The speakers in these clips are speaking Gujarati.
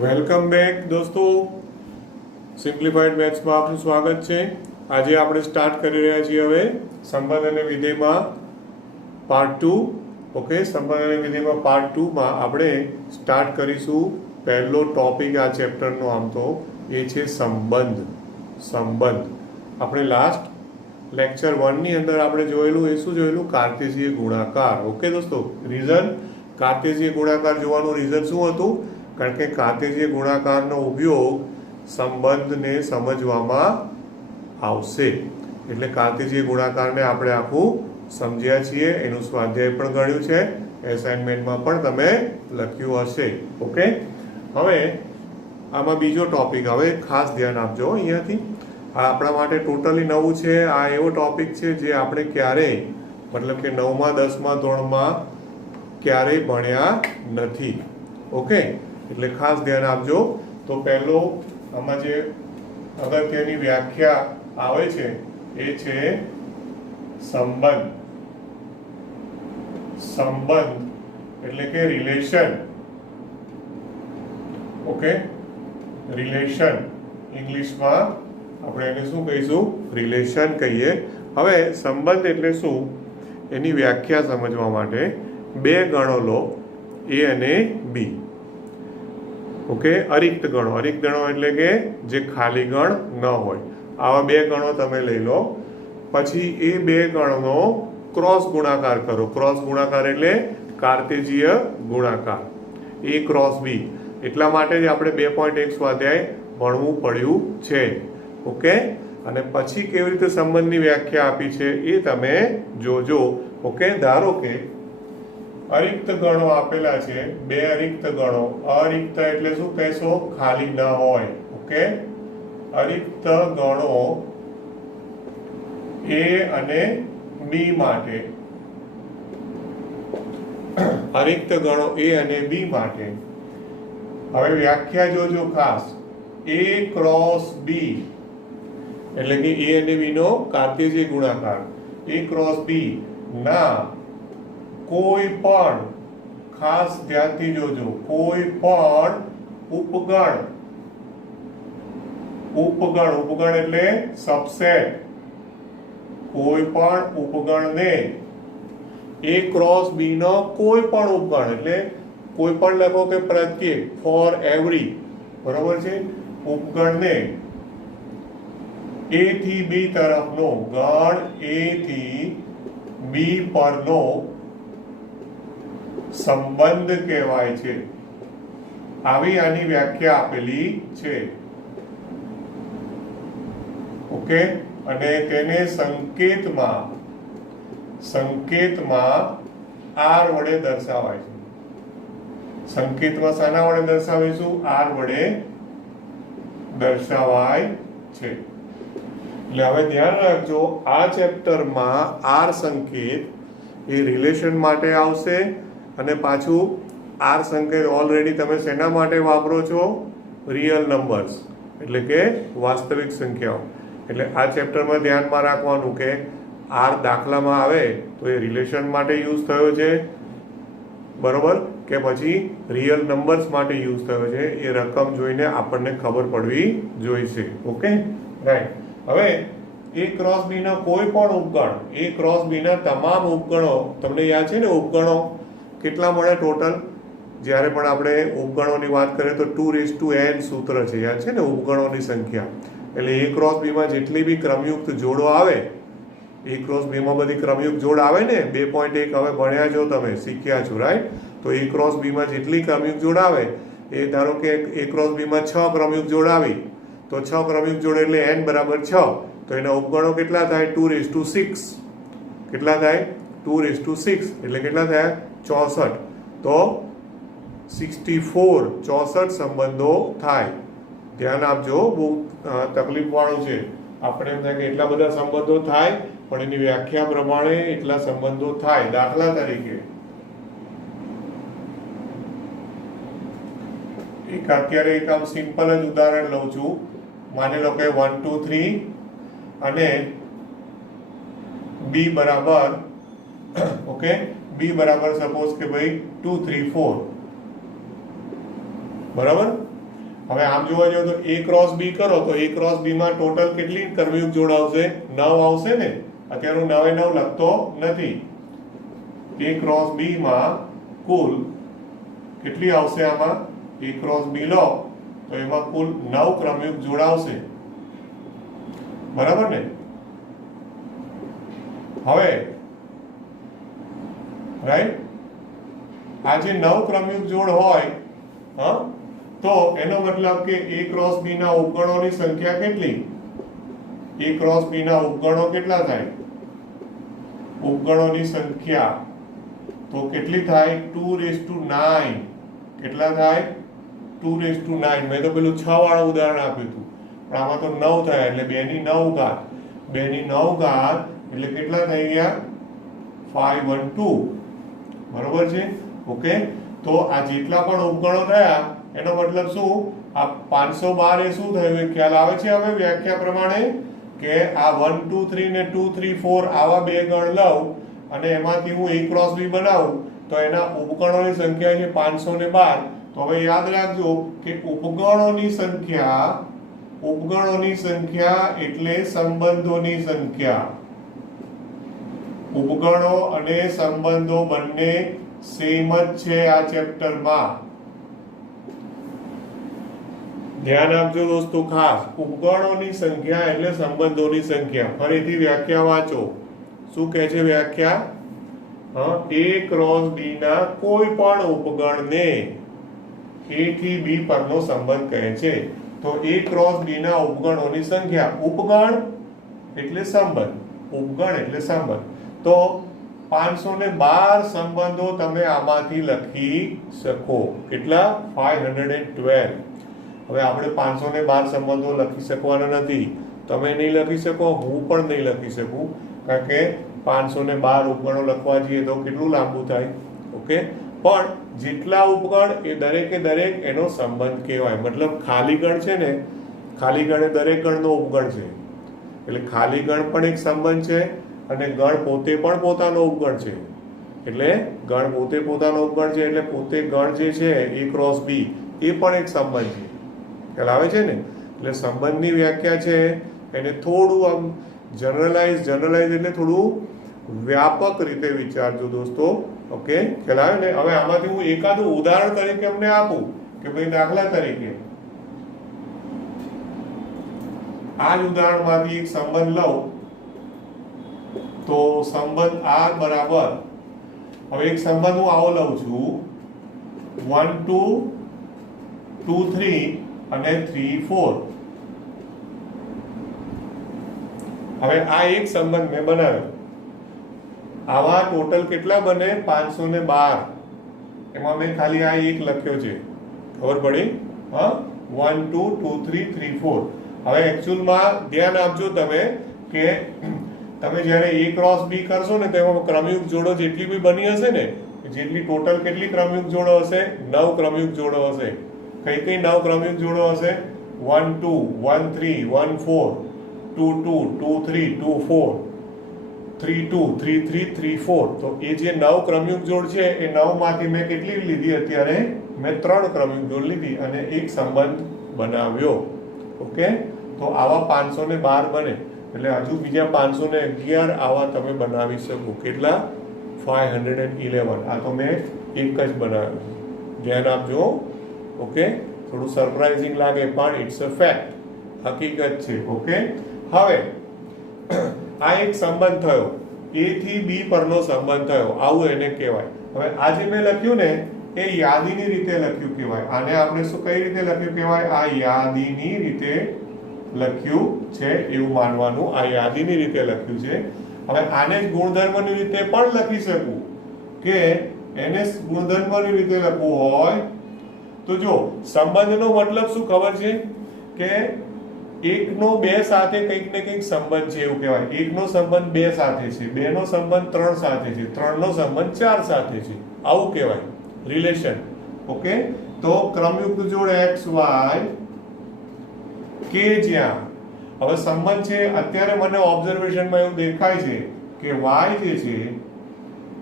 વેલકમ બેક દોસ્તો, સિમ્પ્લિફાઈડ મેથ્સમાં આપનું સ્વાગત છે. આજે આપણે સ્ટાર્ટ કરી રહ્યા છીએ હવે સંબંધ અને વિધેયમાં પાર્ટ 2. ઓકે, સંબંધ અને વિધેયમાં પાર્ટ 2માં આપણે સ્ટાર્ટ કરીશું. પહેલો ટોપિક આ ચેપ્ટરનો આમ તો એ છે સંબંધ. આપણે લાસ્ટ લેક્ચર 1ની અંદર આપણે જોયેલું એ શું જોયેલું? કાર્ટેશીય ગુણાકાર. ઓકે દોસ્તો, રીઝન કાર્ટેશીય ગુણાકાર જોવાનું રીઝન શું હતું? કારણ કે કાર્ટેશીય ગુણાકારનો ઉપયોગ સંબંધને સમજવામાં આવશે. એટલે કાર્ટેશીય ગુણાકારને આપણે આખું સમજ્યા છીએ, એનું સ્વાધ્યાય પણ ગણ્યું છે, એસાઇનમેન્ટમાં પણ તમે લખ્યું હશે. ઓકે, હવે આમાં બીજો ટોપિક, હવે ખાસ ધ્યાન આપજો અહીંયાથી. આ આપણા માટે ટોટલી નવું છે. આ એવો ટોપિક છે જે આપણે ક્યારેય, મતલબ કે 9મા 10મા ધોરણમાં ક્યારેય ભણ્યા નથી. ઓકે, એટલે ખાસ ધ્યાન આપજો. તો પહેલો આમાં જે અગત્યની વ્યાખ્યા આવે છે એ છે સંબંધ. એટલે કે રિલેશન. ઓકે, રિલેશન ઇંગ્લિશમાં આપણે એને શું કહીશું? રિલેશન કહીએ. હવે સંબંધ એટલે શું એની વ્યાખ્યા સમજવા માટે બે ગણો લો, એ અને બી. ઓકે, અરિક્ત ગણો. અરિક્ત ગણો એટલે કે જે ખાલી ગણ ન હોય, આવા બે ગણો તમે લઈ લો. પછી એ બે ગણનો ક્રોસ ગુણાકાર કરો. ક્રોસ ગુણાકાર એટલે કાર્ટેશીય ગુણાકાર, એ ક્રોસ બી. એટલા માટે જ આપણે 2.1 સ્વાધ્યાય ભણવું પડ્યું છે. ઓકે, અને પછી કેવી રીતે સંબંધની વ્યાખ્યા આપી છે એ તમે જોજો. ઓકે, ધારો કે અરિક્ત ગણો આપેલા છે, બે અરિક્ત ગણો. અરિક્ત એટલે શું કહેશો? ખાલી ન હોય. ઓકે, અરિક્ત ગણો એ અને બી માટે. અરિક્ત ગણો એ અને બી માટે. હવે વ્યાખ્યા જોજો ખાસ. એ ક્રોસ બી એટલે કે એ અને બી નો કાર્ટેશીય ગુણાકાર. એ ક્રોસ બી ના કોઈ પણ, ખાસ ધ્યાનથી જોજો, કોઈ પણ ઉપગણ એટલે સબસેટ. કોઈ પણ ઉપગણને એ ક્રોસ બી નો કોઈ પણ ઉપગણ એટલે કોઈ પણ લખો કે પ્રત્યેક, ફોર એવરી, બરોબર છે, ઉપગણને એ થી બી તરફનો ગણ, એ થી બી પરનો સંબંધ કહેવાય છે. આવી આની વ્યાખ્યા આપેલી છે. ઓકે, અને તેને સંકેતમાં આર વડે દર્શાવાય છે. સંકેતમાં શાના વડે દર્શાવીશું? આર વડે દર્શાવાય છે. એટલે હવે ધ્યાન રાખજો, આ ચેપ્ટરમાં આર સંકેત એ રિલેશન માટે આવશે. અને પાછું આર સંકેત ઓલરેડી તમે શેના માટે વાપરો છો? રિયલ નંબર્સ એટલે કે વાસ્તવિક સંખ્યાઓ. એટલે આ ચેપ્ટરમાં ધ્યાનમાં રાખવાનું કે આર દાખલામાં આવે તો એ રિલેશન માટે યુઝ થયો છે, બરોબર, કે પછી રિયલ નંબર્સ માટે યુઝ થયો છે. એ રકમ જોઈને આપણને ખબર પડવી જોઈશે. Okay, right. હવે એ ક્રોસ બી ના કોઈ પણ ઉપગણ, એ ક્રોસ બી ના તમામ ઉપગણો, તમને યાદ છે ને ઉપગણો કેટલા મળે ટોટલ? જ્યારે પણ આપણે ઉપગણોની વાત કરીએ તો 2n સૂત્ર છે, યાદ છે ને, ઉપગણોની સંખ્યા. એટલે એ ક્રોસ બી માં જેટલી બી ક્રમયુક્ત જોડો આવે, એ ક્રોસ બી માં બધી ક્રમયુક્ત જોડ આવે ને, 2.1 હવે ભણ્યા છો, તમે શીખ્યા છો, રાઈટ? તો એ ક્રોસ બી માં જેટલી ક્રમયુક્ત જોડ આવે, એ ધારો કે એ ક્રોસ બી માં 6 ક્રમયુક્ત જોડ આવી, તો 6 ક્રમયુક્ત જોડ એટલે n બરાબર 6. તો એના ઉપગણો કેટલા થાય? 2/6. કેટલા થાય? 2/6 એટલે કેટલા થયા? 64. તો 64 સંબંધો થાય. ધ્યાન આપજો, બહુ તકલીફ વાળું છે. આપણે એમ થાય કે એટલા બધા સંબંધો થાય, પણ એની વ્યાખ્યા પ્રમાણે એટલા સંબંધો થાય. દાખલા તરીકે અત્યારે એક આમ સિમ્પલ જ ઉદાહરણ લઉં છું. માની લો કે 1 2 3 અને બી બરાબર, ઓકે, બી બરાબર સપોઝ કે ભાઈ 2 3 4, બરાબર. હવે આમ જોવા જાવ તો A ક્રોસ B કરો તો A ક્રોસ B માં ટોટલ કેટલી કર્મયુક્ત જોડ આવશે? 9 આવશે ને. અત્યારે હું 9 9 લખતો નથી. A ક્રોસ B માં કુલ કેટલી આવશે? આમાં A ક્રોસ B લો તો એમાં કુલ 9 ક્રમયુક્ત જોડ આવશે, બરાબર ને? હવે રાઈટ, આ જે 9 ક્રમયુક્ત જોડ હોય તો એનો મતલબ કે A ક્રોસ B ના ઉપગણોની સંખ્યા કેટલી? A ક્રોસ B ના ઉપગણો કેટલા થાય? ઉપગણોની સંખ્યા તો કેટલી થાય? 2⁹ કેટલા થાય? 2⁹ મેં તો પેલું 6 વાળું ઉદાહરણ આપ્યું હતું, પણ આમાં તો 9 થાય એટલે 2 ની 9 ઘાત. 2 ની 9 ઘાત એટલે કેટલા થઈ ગયા? 512, બરોબર છે? ઓકે, તો આ જેટલા પણ ઉપગણો થયા એનો મતલબ શું? આ 512 એ શું થયું? એ ખ્યાલ આવે છે હવે વ્યાખ્યા પ્રમાણે કે આ 1 2 3 ને 2 3 4 આવા બે ગણ લઉં અને એમાંથી હું A ક્રોસ B બનાવું તો એના ઉપગણોની સંખ્યા છે 512. તો હવે યાદ રાખજો કે ઉપગણોની સંખ્યા એટલે સંબંધોની સંખ્યા. ઉપગણો અને સંબંધો બંને સેમ જ છે આ ચેપ્ટરમાં. ધ્યાન આપજો દોસ્તો ખાસ. ઉપગણોની સંખ્યા એટલે સંબંધોની સંખ્યા. ફરીથી વ્યાખ્યા વાંચો. શું કહે છે વ્યાખ્યા? A ક્રોસ B ના કોઈ પણ ઉપગણને A થી B પરનો સંબંધ કહે છે. તો A ક્રોસ B ના ઉપગણોની સંખ્યા. ઉપગણ એટલે સંબંધ, ઉપગણ એટલે સંબંધ. તો 512 સંબંધો તમે આમાંથી લખી શકો. કેટલા? 512. હવે આપણે 512 સંબંધો લખી શકવાના નથી. તમે નહીં લખી શકો, હું પણ નહીં લખી શકું, કારણ કે 512 ઉપગણો લખવા જઈએ તો કેટલું લાંબુ થાય. ઓકે, પણ જેટલા ઉપગણ એ દરેકે દરેક એનો સંબંધ કહેવાય. મતલબ ખાલી ગણ છે ને, ખાલી ગણ એ દરેક ગણનો ઉપગણ છે. એટલે ખાલી ગણ પણ એક સંબંધ છે અને ગણ પોતે પણ પોતાનો ઉપગણ છે. એટલે ગણ પોતે પોતાનો ઉપગણ છે એટલે પોતે ગણ જે છે A ક્રોસ B એ પણ એક સંબંધ છે. ખ્યાલ આવે છે ને? એટલે સંબંધની વ્યાખ્યા છે એને થોડું આમ જનરલાઇઝ એટલે થોડું વ્યાપક રીતે વિચારજો દોસ્તો. ઓકે, ખ્યાલ આવે ને? હવે આમાંથી હું એકાદું ઉદાહરણ તરીકે અમને આપું કે ભાઈ દાખલા તરીકે આ જ ઉદાહરણમાંથી એક સંબંધ લઉં તો સંબંધ R બરાબર, હવે એક સંબંધ હું આવો લઉં છું 1 2 2 3 અને 3 4. હવે આ એક સંબંધ મેં બનાવ્યો. આવા ટોટલ કેટલા બને? 512. એમાં મેં ખાલી આ એક લખ્યો છે. ખબર પડી? 1 2 2 3 3 4. હવે એકચ્યુઅલમાં ધ્યાન આપજો તમે કે તમે જ્યારે A ક્રોસ B કરશો ને તેમાં ક્રમયુક્ત જોડો જેટલી બી બની હશે ને, જેટલી ટોટલ કેટલી ક્રમયુક્ત જોડો હશે? 9 ક્રમયુક્ત જોડો હશે. કઈ 9 ક્રમયુક્ત જોડો હશે? 1 2 1 3 1 4 2 2 2 3 2 4 3 2 3 3 3 4. તો એ જે 9 ક્રમયુક્ત જોડ છે એ 9 માંથી મેં કેટલી લીધી? અત્યારે મેં 3 ક્રમયુક્ત જોડ લીધી અને એક સંબંધ બનાવ્યો. ઓકે, તો આવા 512 બને. એટલે હજુ બીજા 511 આવા તમે બનાવી શકો. કેટલા? 511. આ તો મેં એક જ બનાવ્યું. ધ્યાન આપજો. ઓકે, થોડું સરપ્રાઇઝિંગ લાગે પણ ઇટ્સ અ ફેક્ટ, હકીકત છે. ઓકે, હવે આ એક સંબંધ થયો, A થી B પરનો સંબંધ થયો, આવું એને કહેવાય. હવે આ જે મેં લખ્યું ને એ યાદીની રીતે લખ્યું કહેવાય. આને આપણે શું કઈ રીતે લખ્યું કહેવાય? આ યાદીની રીતે લખ્યું છે એવું માનવાનું. આ યાદીની રીતે લખ્યું છે. હવે આને જ ગુણધર્મની રીતે પણ લખી શકું કે એને ગુણધર્મની રીતે લખવું હોય તો જો સંબંધનો મતલબ શું ખબર છે કે એકનો બે સાથે કંઈક ને કંઈક સંબંધ છે એવું કહેવાય. એકનો સંબંધ બે સાથે છે, બેનો સંબંધ ત્રણ સાથે છે, ત્રણનો સંબંધ ચાર સાથે છે, આવું કહેવાય રિલેશન. ઓકે, તો ક્રમયુક્ત જોડ XY કે જ્યાં હવે સંબંધ છે, અત્યારે મને ઓબ્ઝર્વેશનમાં એવું દેખાય છે કે y જે છે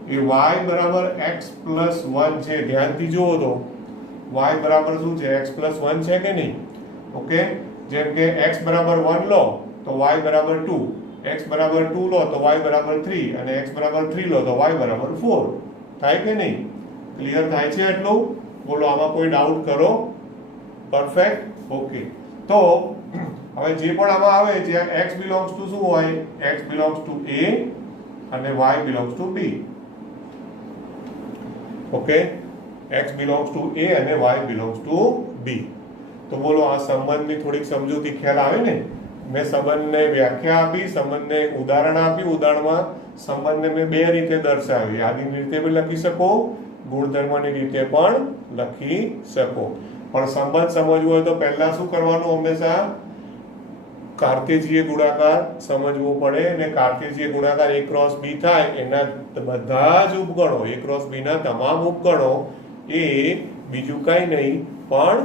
એ y બરાબર x + 1 છે. ધ્યાનથી જુઓ તો y બરાબર શું છે x પ્લસ 1 છે કે નહીં? ઓકે, જેમ કે x બરાબર 1 લો તો y બરાબર 2, x બરાબર 2 લો તો y બરાબર 3 અને x બરાબર 3 લો તો y બરાબર 4. થાય કે નહીં? ક્લિયર થાય છે એટલું? બોલો, આમાં કોઈ ડાઉટ કરો? પરફેક્ટ. ઓકે, તો હવે જે પણ આમાં આવે જ્યાં x બિલોંગ્સ ટુ શું હોય? x બિલોંગ્સ ટુ a અને y belongs to b. Okay, x belongs to a અને y બિલોંગ્સ ટુ b. તો બોલો, આ સંબંધની થોડીક સમજૂતી ખ્યાલ આવે ને? મેં સંબંધને વ્યાખ્યા આપી, સંબંધને ઉદાહરણ આપ્યું. ઉદાહરણમાં સંબંધને મેં બે રીતે દર્શાવી. યાદીની રીતે પણ લખી શકો, ગુણધર્મની રીતે પણ લખી શકો. પણ સંબંધ સમજવો હોય તો પહેલા શું કરવાનું? હંમેશા કાર્તેજીય ગુણાકાર સમજવો પડે. અને કાર્તેજીય ગુણાકાર a ક્રોસ b થાય એના બધા જ ઉપગણો, a ક્રોસ b ના તમામ ઉપગણો એ બીજું કાંઈ નહીં પણ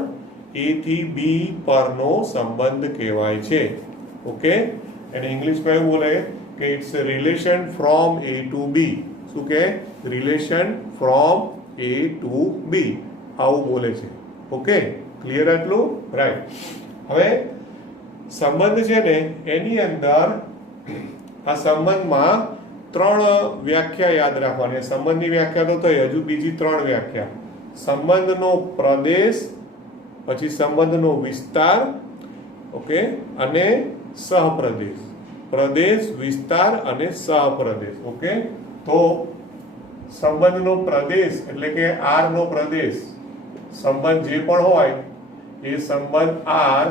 a થી b પરનો સંબંધ કહેવાય છે. ઓકે, એને ઇંગ્લિશમાં એવું બોલે કે it's relation from a to b. શું કે? Relation from a to b, આવું બોલે છે. ઓકે, ક્લિયર આટલું? રાઈટ. હવે સંબંધ છે ને એની અંદર આ સંબંધમાં ત્રણ વ્યાખ્યા યાદ રાખવાની. સંબંધની વ્યાખ્યા તો થઈ, હજુ બીજી ત્રણ વ્યાખ્યા. સંબંધનો પ્રદેશ, પછી સંબંધનો વિસ્તાર, ઓકે, અને સહપ્રદેશ. પ્રદેશ, વિસ્તાર અને સહપ્રદેશ. ઓકે, તો સંબંધનો પ્રદેશ એટલે કે r નો પ્રદેશ, સંબંધ જે પણ હોય એ સંબંધ r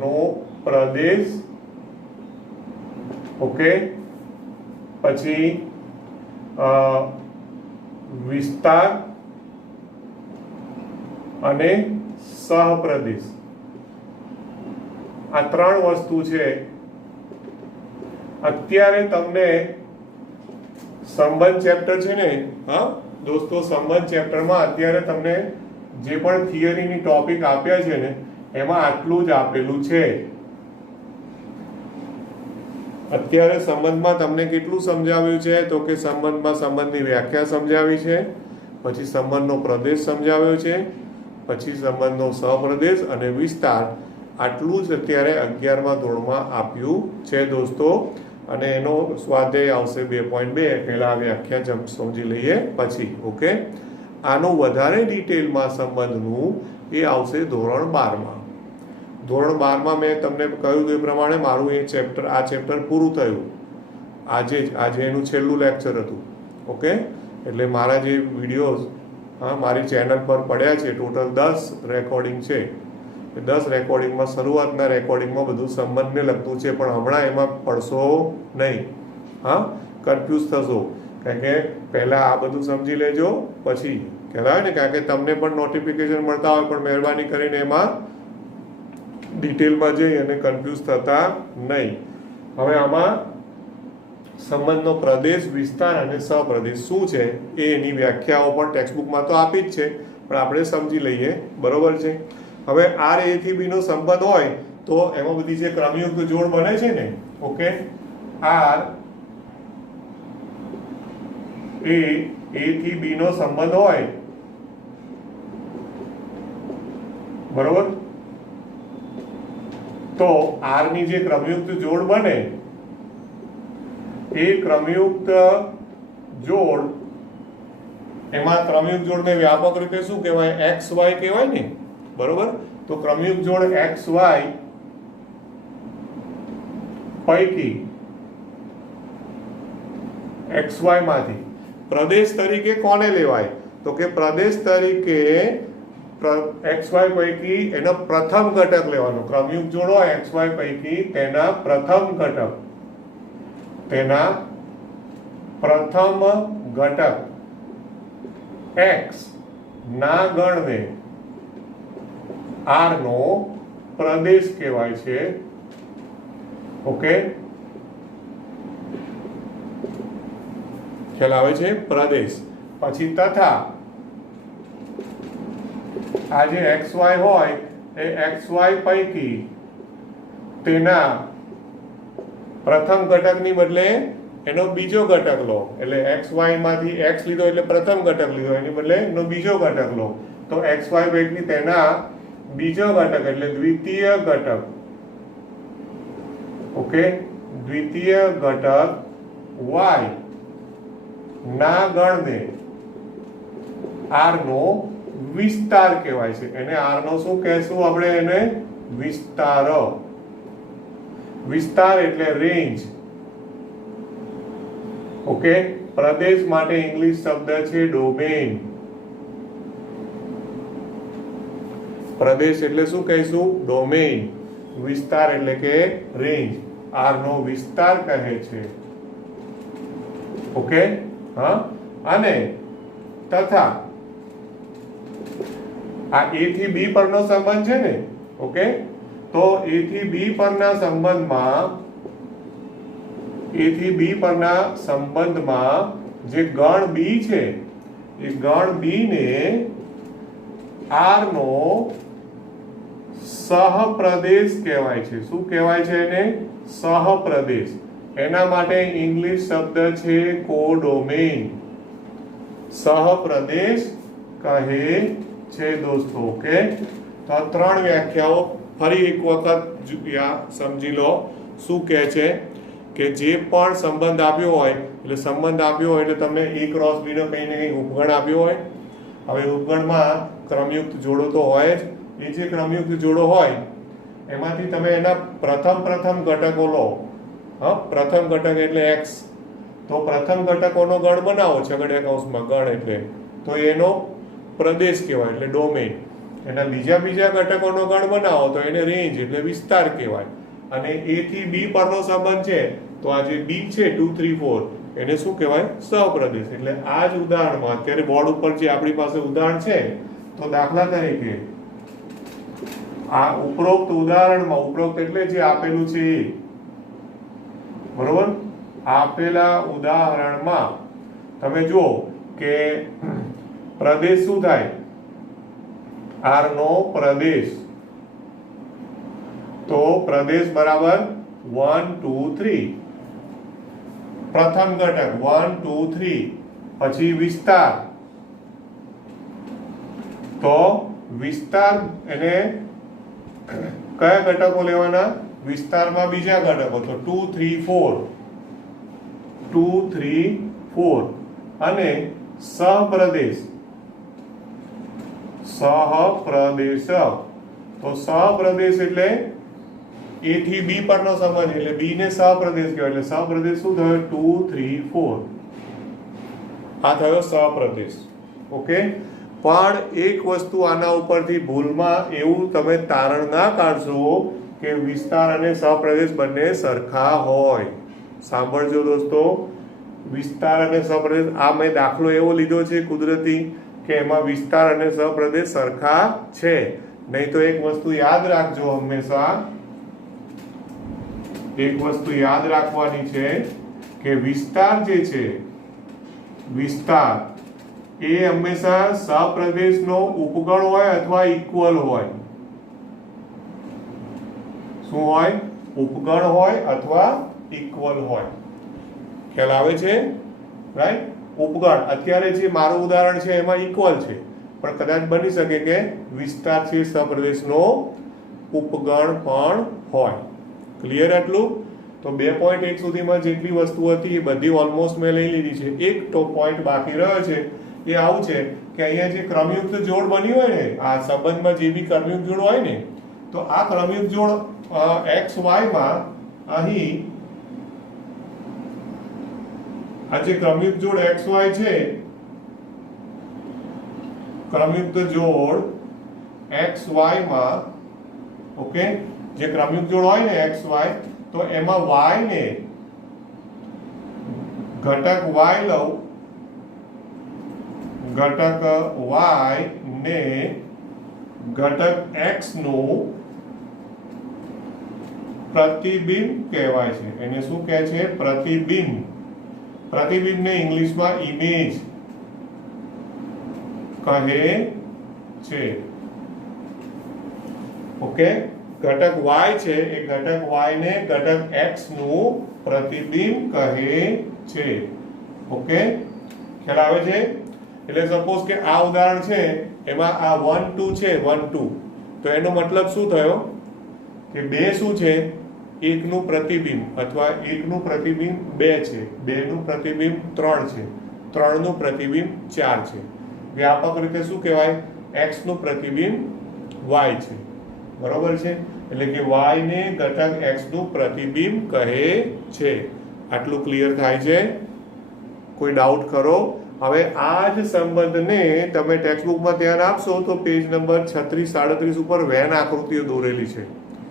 નો પ્રદેશ. ઓકે, પછી વિસ્તાર અને સહપ્રદેશ. આ ત્રણ વસ્તુ છે. અત્યારે તમને સંબંધ ચેપ્ટર છે ને, હા દોસ્તો, સંબંધ ચેપ્ટરમાં અત્યારે તમને જે પણ થિયરીની ટોપિક આપ્યા છે ને એમાં આટલું જ આપેલું છે. અત્યારે સંબંધમાં તમને કેટલું સમજાવ્યું છે? તો કે સંબંધમાં સંબંધની વ્યાખ્યા સમજાવી છે, પછી સંબંધનો પ્રદેશ સમજાવ્યો છે, પછી સંબંધનો સહપ્રદેશ અને વિસ્તાર. આટલું જ અત્યારે 11મા ધોરણમાં આપ્યું છે દોસ્તો. અને એનો સ્વાધ્યાય આવશે 2.2. પહેલા વ્યાખ્યા સમજી લઈએ પછી. ઓકે, આનું વધારે ડિટેલમાં સંબંધનું એ આવશે ધોરણ 12માં. ધોરણ 12માં મેં તમને કહ્યું એ પ્રમાણે મારું આ ચેપ્ટર પૂરું થયું. આજે એનું છેલ્લું લેક્ચર હતું. ઓકે, એટલે મારા જે વિડીયોઝ મારી ચેનલ પર પડ્યા છે ટોટલ 10 રેકોર્ડિંગ છે. એ 10 રેકોર્ડિંગમાં શરૂઆતના રેકોર્ડિંગમાં બધું સંબંધને લગતું છે, પણ હમણાં એમાં પડશો નહીં. કન્ફ્યુઝ થશો. કારણ કે પહેલાં આ બધું સમજી લેજો, પછી કહેવાય ને, કારણ કે તમને પણ નોટિફિકેશન મળતા હોય, પણ મહેરબાની કરીને એમાં ડિટેલમાં જઈ અને કન્ફ્યુઝ થતા નહીં. હવે આમાં સંબંધનો પ્રદેશ, વિસ્તાર અને સહપ્રદેશ શું છે એ એની વ્યાખ્યાઓ પણ ટેક્સ્ટબુકમાં તો આપી જ છે, પણ આપણે સમજી લઈએ. બરોબર છે? હવે r a થી b નો સંબંધ હોય તો એમાં બધી જે ક્રમયુક્ત જોડ બને છે ને, ઓકે, r a થી b નો સંબંધ હોય, બરોબર, તો r ની જે ક્રમયુક્ત જોડ બને એ ક્રમયુક્ત જોડ, એમાં ક્રમયુક્ત જોડને વ્યાપક રીતે શું કહેવાય? xy કહેવાય ને, બરોબર? તો ક્રમયુક્ત જોડ xy પૈકી xy માંથી પ્રદેશ તરીકે કોને લેવાય? તો કે પ્રદેશ તરીકે xy પૈકી એનો પ્રથમ ઘટક લેવાનો. ક્રમયુક્ત જોડ હોય xy પૈકી તેના પ્રથમ ઘટક x ના ગણને r નો પ્રદેશ કહેવાય છે. ઓકે, ખ્યાલ આવે છે? પ્રદેશ. પછી તથા આ જે xy હોય એ xy પૈકી તેના પ્રથમ ઘટકની બદલે એનો બીજો ઘટક લો. એટલે xy માંથી x લીધો એટલે પ્રથમ ઘટક લીધો, એની બદલે એનો બીજો ઘટક લો. તો xy પૈકી તેના બીજો ઘટક એટલે દ્વિતીય ઘટક, ઓકે, દ્વિતીય ઘટક y ના ગણને r નો વિસ્તાર કહેવાય છે. એને r નો શું કહેશું આપણે? એને વિસ્તાર. વિસ્તાર એટલે રેન્જ. ઓકે, પ્રદેશ માટે ઇંગ્લિશ શબ્દ છે ડોમેન. પ્રદેશ એટલે શું કહીશું? ડોમેન. વિસ્તાર એટલે કે રેન્જ. r નો વિસ્તાર કહે છે. ઓકે, હા. અને તથા આ a થી b પરનો સંબંધ છે ને, ઓકે, તો a થી b પરના સંબંધમાં જે ગણ b છે એ ગણ b ને r નો સહપ્રદેશ કહેવાય છે. શું કહેવાય છે એને? સહપ્રદેશ. એના માટે ઇંગ્લિશ શબ્દ છે કોડોમેન. સહપ્રદેશ કહે છે દોસ્તો. ઓકે, તો આ ત્રણ વ્યાખ્યાઓ ફરી એક વખત સમજી લો. શું કહે છે કે જે પણ સંબંધ આપ્યો હોય એટલે સંબંધ આપ્યો હોય એટલે તમે a ક્રોસ b નો કંઈ ને કંઈ ઉપગણ આપ્યો હોય. હવે ઉપગણમાં ક્રમયુક્ત જોડો તો હોય જ. એ જે ક્રમયુક્ત જોડો હોય એમાંથી તમે એના પ્રથમ ઘટકો લો. હા, પ્રથમ ઘટક એટલે x, તો પ્રથમ ઘટકોનો ગણ બનાવો છગડીયા કૌંસમાં ગણ એટલે, તો એનો પ્રદેશ કહેવાય એટલે ડોમેન. એના બીજા ઘટકોનો ગણ બનાવો તો એને રેન્જ એટલે વિસ્તાર કહેવાય. અને a થી b પરનો સંબંધ છે તો આ જે b છે 2 3 4 એને શું કહેવાય? સહપ્રદેશ. એટલે આ જ ઉદાહરણમાં અત્યારે બોર્ડ ઉપર જે આપણી પાસે ઉદાહરણ છે, તો દાખલા તરીકે આ ઉપરોક્ત ઉદાહરણમાં, ઉપરોક્ત એટલે જે આપેલું છે એ, બરોબર, આપેલા ઉદાહરણમાં તમે જુઓ કે પ્રદેશ શું થાય? r નો પ્રદેશ. તો પ્રદેશ બરાબર 1 2 3. પ્રથમ ઘટક 1 2 3, પછી વિસ્તાર. તો વિસ્તાર એને કયા ઘટકો લેવાના? વિસ્તારમાં બીજા ઘટકો, તો 2 3 4, 2 3 4. અને સહપ્રદેશ, તો સહપ્રદેશ એટલે a થી b પરનો સંબંધ એટલે b ને સહપ્રદેશ કહેવાય. એટલે સહપ્રદેશ શું થયો? 2 3 4. આ થયો સહપ્રદેશ. ઓકે, પણ એક વસ્તુ આના ઉપરથી ભૂલમાં એવું તમે તારણ ના કાઢશો કે વિસ્તાર અને સહપ્રદેશ બંને સરખા હોય. સાંભળજો દોસ્તો, વિસ્તાર અને સહપ્રદેશ, આ મેં દાખલો એવો લીધો છે કુદરતી કે એમાં વિસ્તાર અને સહપ્રદેશ સરખા છે. નહીં તો એક વસ્તુ યાદ રાખજો, હંમેશા એક વસ્તુ યાદ રાખવાની છે કે વિસ્તાર જે છે, વિસ્તાર એ હંમેશા સહપ્રદેશનો ઉપગણ હોય અથવા ઇક્વલ હોય. શું હોય? ઉપગણ હોય અથવા ઇક્વલ હોય. ખ્યાલ આવે છે? રાઈટ. ઉપગણ અત્યારે જે મારું ઉદાહરણ છે એમાં ઇક્વલ છે, પણ કદાચ બની શકે કે વિસ્તાર છે સહપ્રદેશનો ઉપગણ પણ હોય. ક્લિયર આટલું? તો 2.1 સુધીમાં જેટલી વસ્તુ હતી એ બધી ઓલમોસ્ટ મેં લઈ લીધી છે. એક તો પોઈન્ટ બાકી રહ્યો છે એ આવું છે કે અહીંયા જે ક્રમયુક્ત જોડ બન્યું હોય ને, આ સંબંધમાં જે બી ક્રમયુક્ત જોડ હોય ને, તો આ ક્રમયુક્ત જોડ x y માં અહીં આ જે ક્રમયુક્ત જોડ xy છે, ક્રમયુક્ત જોડ xy માં, ઓકે, જે ક્રમયુક્ત જોડ હોય ને xy, તો એમાં y ને ઘટક y લઉં, ઘટક y ને ઘટક x નું પ્રતિબિંબ કહેવાય છે. એને શું કહે છે? પ્રતિબિંબ. પ્રતિબિંબને ઇંગ્લિશમાં ઇમેજ કહે છે. ઓકે, ઘટક y છે એ ઘટક y ને ઘટક x નું પ્રતિબિંબ કહે છે. ઓકે, ખ્યાલ આવે છે? એટલે સપોઝ કે આ ઉદાહરણ છે એમાં આ 1 2 છે 1 2, તો એનો મતલબ શું થયો કે 2 શું છે, એકનું પ્રતિબિંબ અથવા એકનું પ્રતિબિંબ 2 છે, 2નું પ્રતિબિંબ 3 છે, 3નું પ્રતિબિંબ 4 છે. વ્યાપક રીતે શું કહેવાય, x નું પ્રતિબિંબ y છે. બરોબર છે, એટલે કે y ને ઘટક x નું પ્રતિબિંબ કહે છે. આટલું ક્લિયર થાય છે? કોઈ ડાઉટ ખરો? હવે આ જ સંબંધને તમે ટેક્સ્ટબુકમાં ધ્યાન આપશો તો પેજ નંબર 36 37 ઉપર વેન આકૃતિઓ દોરેલી છે.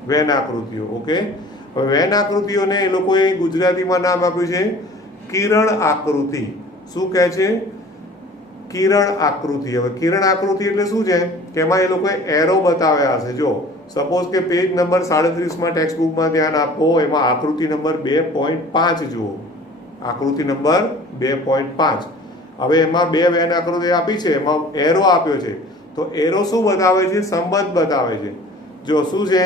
વેન આકૃતિઓ. ઓકે, હવે વેન આકૃતિઓને એ લોકોએ ગુજરાતીમાં નામ આપ્યું છે કિરણ આકૃતિ. શું કહે છે? કિરણ આકૃતિ. હવે કિરણ આકૃતિ એટલે શું છે કે એમાં એ લોકોએ એરો બતાવ્યા હશે. જો સપોઝ કે પેજ નંબર 37માં ટેક્સ્ટબુકમાં ધ્યાન આપો, એમાં આકૃતિ નંબર 2.5 જુઓ. આકૃતિ નંબર 2.5. હવે એમાં બે વેન આકૃતિ આપી છે, એમાં એરો આપ્યો છે. તો એરો શું બતાવે છે? સંબંધ બતાવે છે. જો શું છે,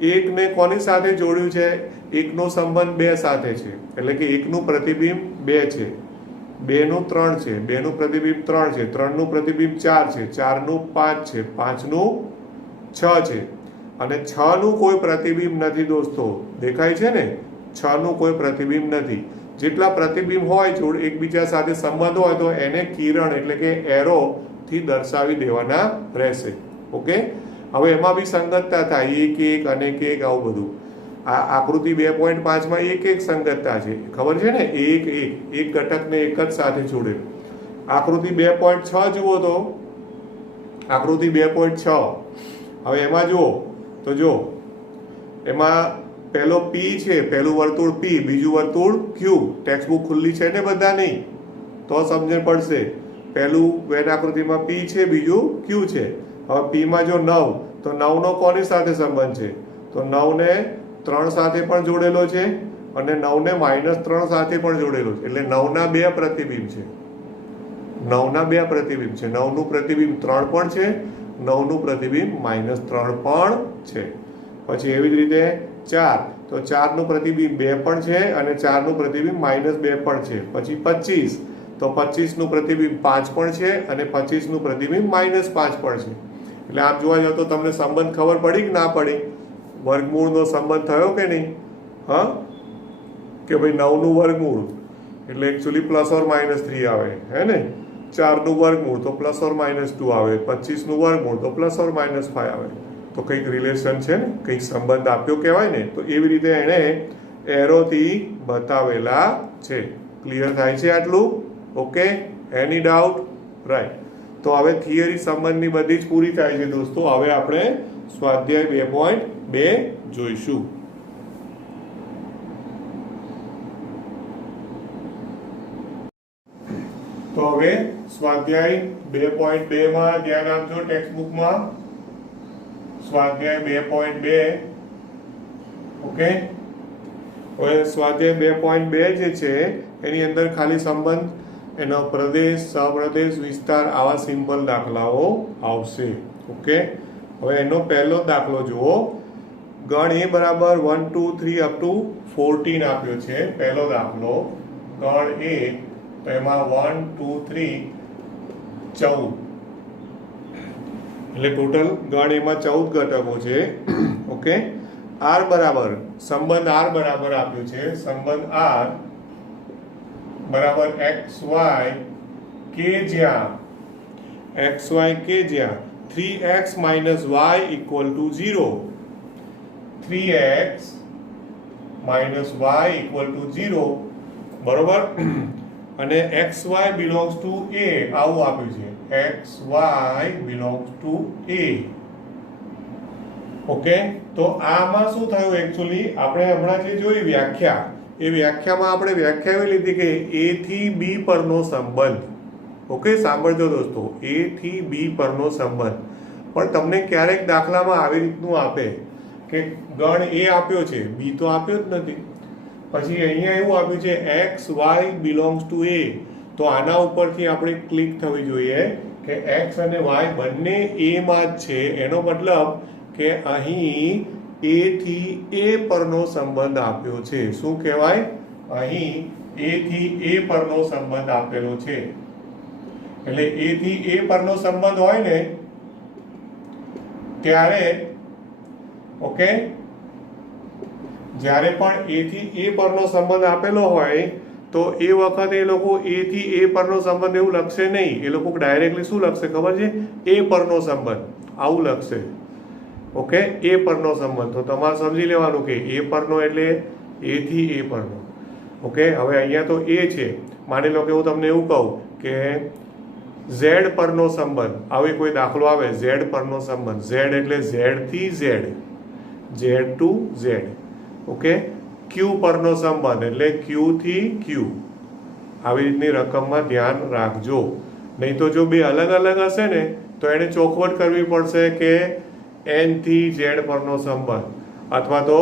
એકને કોની સાથે જોડ્યું છે? એકનો સંબંધ 2 સાથે છે, એટલે કે એકનું પ્રતિબિંબ 2 છે, 2નું 3 છે, 2નું પ્રતિબિંબ 3 છે, 3નું પ્રતિબિંબ 4 છે, 4નું 5 છે, 5નું 6 છે, અને 6નું કોઈ પ્રતિબિંબ નથી દોસ્તો. દેખાય છે ને? 6નું કોઈ પ્રતિબિંબ નથી. જેટલા પ્રતિબિંબ હોય જોડ એકબીજા સાથે સંબંધ હોય તો એને કિરણ એટલે કે એરો થી દર્શાવી દેવાના રહેશે. ઓકે, હવે એમાં બી સંગતતા થાય, એક એક અનેક એક, આવું બધું. આ આકૃતિ 2.5 માં એક એક સંગતતા છે, ખબર છે ને? એક એક એક ઘટકને એક જ સાથે જોડે. આકૃતિ 2.6 જુઓ તો આકૃતિ 2.6. હવે એમાં જુઓ તો જો એમાં પહેલો P છે, પહેલું વર્તુળ P, બીજું વર્તુળ Q. ટેક્સ્ટબુક ખુલ્લી છે ને બધા? નહીં તો સમજણ પડશે. પહેલું વેન આકૃતિમાં P છે, બીજું Q છે. હવે P માં જો 9, તો 9 નો કોની સાથે સંબંધ છે? તો 9 ને 3 સાથે પણ જોડેલો છે અને 9 ને -3 સાથે પણ જોડેલો છે. એટલે 9 ના 2 પ્રતિબિંબ છે. 9 ના 2 પ્રતિબિંબ છે. 9 નું પ્રતિબિંબ 3 પણ છે, 9 નું પ્રતિબિંબ -3 પણ છે. પછી એવી જ રીતે 4, તો 4 નું પ્રતિબિંબ 2 પણ છે અને 4 નું પ્રતિબિંબ -2 પણ છે. પછી 25, તો 25 નું પ્રતિબિંબ 5 પણ છે અને 25 નું પ્રતિબિંબ -5 પણ છે. એટલે આમ જોવા જાવ તો તમને સંબંધ ખબર પડી કે ના પડી? વર્ગમૂળનો સંબંધ થયો કે નહીં? હા, કે ભાઈ 9 નું વર્ગમૂળ એટલે એકચ્યુઅલી +or-3 આવે, હે ને? 4 નું વર્ગમૂળ તો +or-2 આવે, 25 નું વર્ગમૂળ તો +or-5 આવે. તો કંઈક રિલેશન છે ને, કંઈક સંબંધ આપ્યો કહેવાય ને. તો એવી રીતે એણે એરોથી બતાવેલા છે. ક્લિયર થાય છે આટલું? ઓકે, એની ડાઉટ? રાઈટ. તો હવે થિયરી સંબંધની બધી જ પૂરી થાય છે દોસ્તો. હવે આપણે સ્વાધ્યાય 2.2 જોઈશું. તો હવે સ્વાધ્યાય 2.2 માં ધ્યાન આપજો ટેક્સ્ટબુકમાં. સ્વાધ્યાય 2.2. ઓકે, હવે સ્વાધ્યાય 2.2 જે છે એની અંદર ખાલી સંબંધ, એનો પ્રદેશ, સપ્રદેશ, વિસ્તાર, આવા સિમ્પલ દાખલાઓ આવશે. ઓકે, હવે એનો પહેલો દાખલો જુઓ. ગણ A બરાબર 1 2 3 અપ ટુ 14 આપ્યો છે. પહેલો દાખલો ગણ A, તો એમાં 1 2 3 14, એટલે ટોટલ ગણ એમાં 14 ઘટકો છે. ઓકે, R બરાબર સંબંધ R બરાબર આપ્યું છે. સંબંધ R બરાબર XY કે જ્યાં 3x - y = 0. 3x - y = 0. બરોબર. અને xy belongs to A આવું આપ્યું છે. xy belongs to A. Okay, તો આમાં શું થયું? એકચ્યુઅલી આપણે હમણાં જે જોઈ વ્યાખ્યા, એ વ્યાખ્યામાં આપણે વ્યાખ્યા એવી લીધી કે A થી B પરનો સંબંધ. ઓકે, સાંભળજો દોસ્તો, A થી B પરનો સંબંધ. પણ તમને ક્યારેક દાખલામાં આવી રીતનું આપે કે ગણ A આપ્યો છે, B તો આપ્યો જ નથી. પછી અહીંયા એવું આપ્યું છે xy belongs to A. તો આના ઉપરથી આપણે ક્લિક થવી જોઈએ કે x અને y બંને A માં જ છે. એનો મતલબ કે અહીં A થી A પરનો સંબંધ આપ્યો છે. શું કહેવાય? અહીં A થી A પરનો સંબંધ આપેલો છે. એટલે એ થી એ પરનો સંબંધ હોય ને ત્યારે ઓકે, જ્યારે પણ એ થી એ પરનો સંબંધ આપેલો હોય તો એ વખતે એ લોકો એ થી એ પરનો સંબંધ એવું લખશે નહીં, એ લોકો ડાયરેક્ટલી શું લખશે ખબર છે? એ પરનો સંબંધ આવું લખશે. ઓકે, એ પરનો સંબંધ. તો તમારે સમજી લેવાનું કે એ પરનો એટલે એ થી એ પરનો. ઓકે, હવે અહીંયા તો એ છે, માની લો કે હું તમને એવું કહું કે ઝેડ પરનો સંબંધ, આવી કોઈ દાખલો આવે ઝેડ પરનો સંબંધ, ઝેડ એટલે ઝેડ થી Z, Z to Z. Okay, Q પરનો સંબંધ એટલે ક્યુ થી ક્યુ. આવી રીતની રકમમાં ધ્યાન રાખજો, નહીં તો જો બે અલગ અલગ હશે ને તો એને ચોખવટ કરવી પડશે કે એન થી ઝેડ પરનો સંબંધ અથવા તો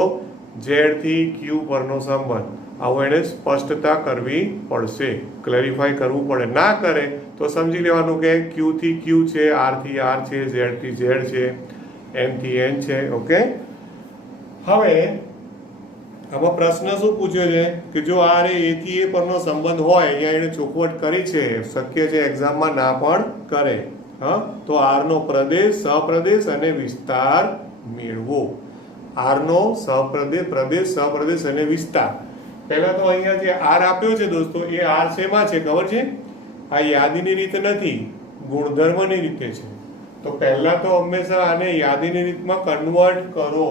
ઝેડ થી ક્યુ પરનો સંબંધ, આવું એને સ્પષ્ટતા કરવી પડશે, ક્લેરિફાઈ કરવું પડે. ના કરે તો સમજી લેવાનું કે ક્યુ થી ક્યુ છે, આર થી આર છે, ઝેડ થી ઝેડ છે, એન થી એન છે. ઓકે, હવે આમાં પ્રશ્ન શું પૂછ્યો છે કે જો આ રે એ થી એ પરનો સંબંધ હોય, અહીંયા એને ચોખવટ કરી છે, શક્ય છે એક્ઝામમાં ના પણ કરે, હા, તો આર નો પ્રદેશ, સહપ્રદેશ અને વિસ્તાર મેળવો. આર નો સહપ્રદેશ, પ્રદેશ, સહપ્રદેશ અને વિસ્તાર. પહેલા તો અહીંયા જે આર આપ્યો છે દોસ્તો, એ આર શેમાં છે ખબર છે? આ યાદીની રીત નથી, ગુણધર્મની રીતે છે. તો પહેલા તો હંમેશા આને યાદીની રીતમાં કન્વર્ટ કરો.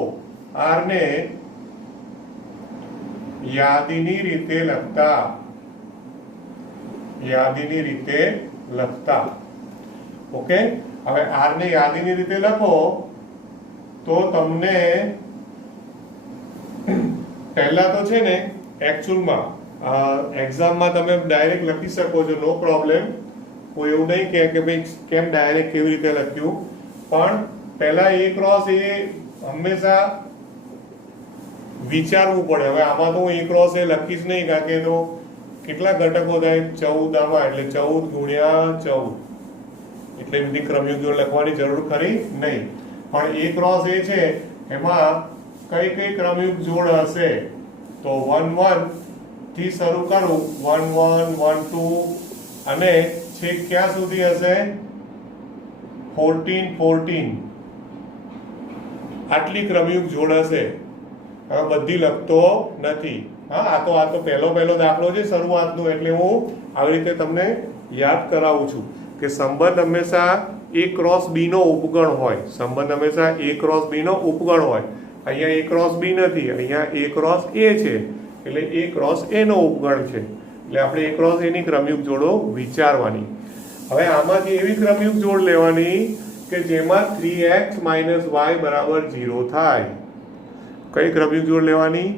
આર ને યાદીની રીતે લખતા, યાદીની રીતે લખતા. ઓકે, હવે આર ને યાદીની રીતે લખો તો તમને પહેલા તો છે ને એકચ્યુઅલમાં એક્ઝામમાં તમે ડાયરેક્ટ લખી શકો છો, નો પ્રોબ્લેમ. કોઈ એવું નહીં કે ભાઈ કેમ ડાયરેક્ટ કેવી રીતે લખ્યું, પણ પહેલા એ ક્રોસ એ હંમેશા વિચારવું પડે. હવે આમાં તો હું એ ક્રોસ એ લખીશ નહીં, કારણ કે તો કેટલા ઘટકો થાય? 14 આમાં, એટલે 14 ગુણ્યા 14, એટલે બધી ક્રમયુગ્યો લખવાની જરૂર ખરી નહીં. પણ એ ક્રોસ એ છે એમાં કઈ કઈ ક્રમયુગ જોડ હશે? તો 1 1 થી શરૂ કરું, 1 1 1 2 અને છેક ક્યાં સુધી હશે? 14 14, આટલી ક્રમયુગ જોડ હશે. હવે બધી લખતો નથી, હા, આ તો પહેલો દાખલો છે શરૂઆતનો, એટલે હું આવી રીતે તમને યાદ કરાવું છું કે સંબંધ હંમેશા એ ક્રોસ બી નો ઉપગણ હોય. સંબંધ હંમેશા એ ક્રોસ બી નો ઉપગણ હોય. અહીંયા એ ક્રોસ બી નથી, અહીંયા એ ક્રોસ એ છે, એટલે એ ક્રોસ એ નો ઉપગણ છે. એટલે આપણે એ ક્રોસ એની ક્રમયુગ જોડો વિચારવાની. હવે આમાંથી એવી ક્રમયુગ જોડ લેવાની કે જેમાં 3x - y બરાબર 0 થાય. કઈ ક્રમયુગ જોડ લેવાની?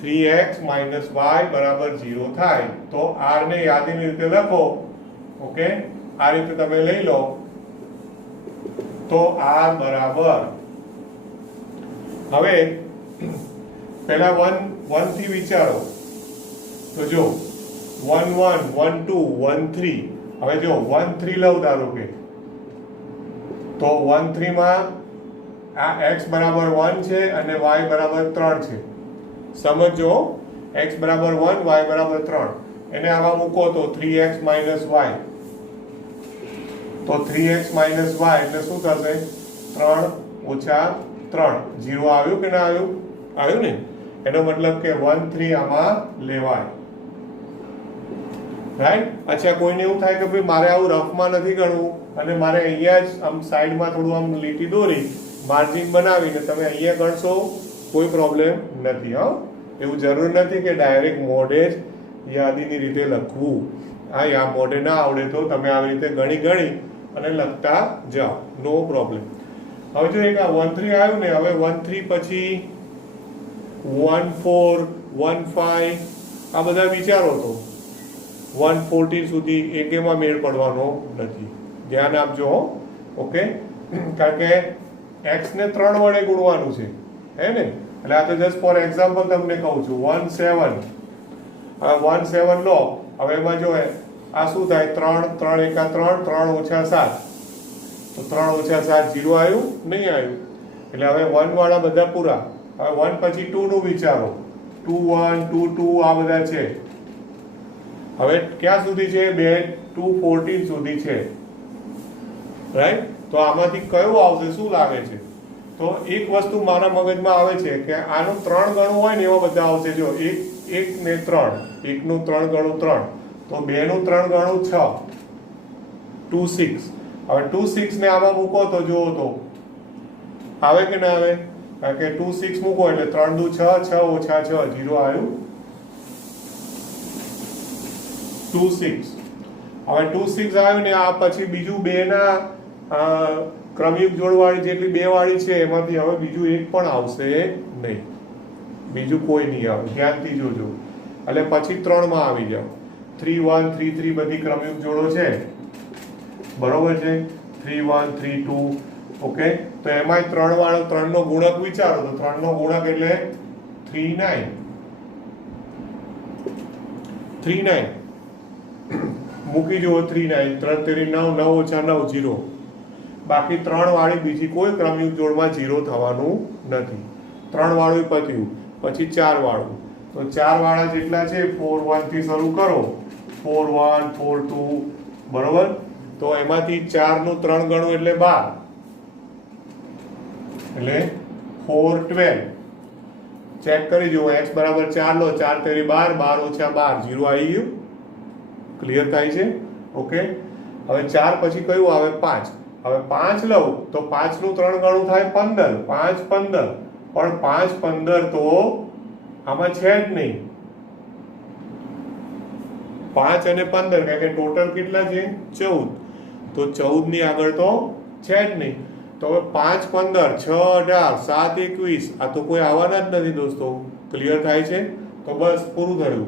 3x - y બરાબર 0 થાય. તો r ને યાદીની રીતે લખો. ઓકે, આ રીતે તમે લઈ લો તો r બરાબર, હવે પહેલા 1 થી વિચારો તો જો 1 1 1 2 1 3. હવે જો 1 3 લઉં ધારો કે, તો 1 3 માં આ x બરાબર 1 છે અને y બરાબર 3 છે. સમજો, x બરાબર 1, y બરાબર 3, એને આમાં મૂકો તો 3x - y. તો 3x - y એટલે શું થશે? 3 - 3, 0 આવ્યું કે ના આવ્યું? આવ્યું ને. એનો મતલબ કે 1 3 આમાં લેવાય, રાઈટ. અચ્છા, કોઈને એવું થાય કે ભાઈ મારે આવું રફમાં નથી ગણવું અને મારે અહીંયા જ આમ સાઈડમાં થોડું આમ લીટી દોરી માર્જિન બનાવીને તમે અહીંયા ગણશો, કોઈ પ્રોબ્લેમ નથી. હા, એવું જરૂર નથી કે ડાયરેક્ટ મોઢે જ યાદીની રીતે લખવું. હા, યા મોઢે ના આવડે તો તમે આવી રીતે ગણી અને લખતા જાઓ, નો પ્રોબ્લેમ. હવે જો એક આ 1 3 આવ્યું ને, હવે 1 3 પછી 1 4 1 5 આ બધા વિચારો તો 1 14 સુધી એકેમાં મેળ પડવાનો નથી. ધ્યાન આપજો. ઓકે, કારણ કે x ને 3 વડે ગુણવાનું છે, હે ને. એટલે આ તો જસ્ટ ફોર એક્ઝામ્પલ તમને કહું છું. 1 7, આ 1 7 લો. હવે એમાં જો આ શું થાય? 3 3 1 3, 3 - 7, તો 3 - 7 0 આવ્યું? નહીં આવ્યું. એટલે હવે 1 વાળા બધા પૂરા. હવે 1 પછી 2 નું વિચારો. 2 1 2 2 આ બધા છે. હવે ક્યાં સુધી છે? 2 to 14 સુધી છે, રાઈટ? તો આમાંથી કયું આવશે? શું લાગે છે? તો એક વસ્તુ મારા મગજમાં આવે છે કે આનું 3 ગણું હોય ને એવા બધા આવશે. જો 1 ને 3, 1 નું 3 ગણું 3, તો 2 નું 3 ગણું 6, 2 6. હવે 2 6 ને આમાં મૂકો તો જુઓ તો આવે કે ના આવે? કારણ કે 2 6 મૂકો એટલે 3 દુ 6, 6 ઓછા 6 0 આવ્યું 2 6. હવે 2 6 આવ્યું ને આ પછી બીજું 2 ના ક્રમયુક્ત જોડવાળી જેટલી 2 વાળી છે એમાંથી હવે બીજું એક પણ આવશે નહીં, બીજું કોઈ નહીં આવે. ધ્યાનથી જોજો. એટલે પછી 3 માં આવી જાઓ. 3 1 3 3 બધી ક્રમયુક્ત જોડો છે, બરોબર છે? 3 1 3 2. ઓકે, તો એમાંય 3 વાળો 3 નો ગુણક વિચારો તો 3 નો ગુણક એટલે 3 9. 3 9 મૂકી જુઓ. 3 9 3 3 9 9 ઓછા 9 0. બાકી 3 વાળી બીજી કોઈ ક્રમયુક્ત જોડમાં 0 થવાનું નથી. 3 વાળું પત્યું. પછી 4 વાળું, તો 4 વાળા જેટલા છે 4 1 થી શરૂ કરો. 4 1 4 2, બરોબર? તો એમાંથી 4 નું 3 ગણું એટલે 12, એટલે 4 12. ચેક કરી જુઓ. x બરાબર 4 લો. 4 તેરી 12, 12 ઓછા 12 0 આવી ગયું. ક્લિયર થાય છે? ઓકે. હવે 4 પછી કયું આવે? 5. હવે 5 લઉં તો 5 નું 3 ગણું થાય 15, 5 15. પણ 5 15 તો આમાં છે જ નહીં. 5 અને 15 કારણ કે ટોટલ કેટલા છે? 14. તો 14 ની આગળ તો છે જ નહીં. તો હવે 5 15, 6 18, 7 21, આ તો કોઈ આવવાના જ નથી દોસ્તો. ક્લિયર થાય છે? તો બસ પૂરું થયું.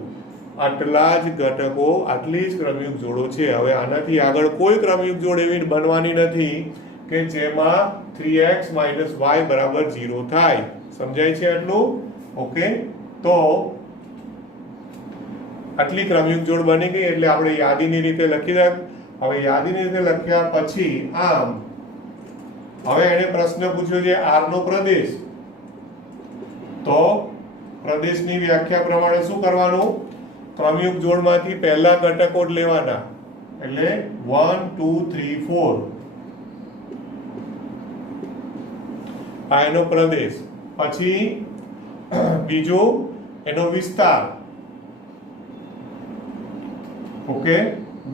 આટલા જ ઘટકો, આટલી જ ક્રમયુક્ત જોડો છે. હવે આનાથી આગળ કોઈ ક્રમયુક્ત જોડ એવી બનવાની નથી કે જેમાં 3x - y બરાબર 0 થાય. સમજાય છે આટલું? ઓકે. તો આટલી ક્રમયુક્ત જોડ બની ગઈ એટલે આપણે યાદીની રીતે લખી રાખ. હવે યાદીની રીતે લખ્યા પછી આમ હવે એને પ્રશ્ન પૂછ્યો છે R નો પ્રદેશ. તો પ્રદેશની વ્યાખ્યા પ્રમાણે શું કરવાનું? ક્રમયુક્ત જોડમાંથી પહેલા ઘટકો જ લેવાના. એટલે 1 2 3 4 આ એનો પ્રદેશ. પછી બીજો એનો વિસ્તાર. ઓકે,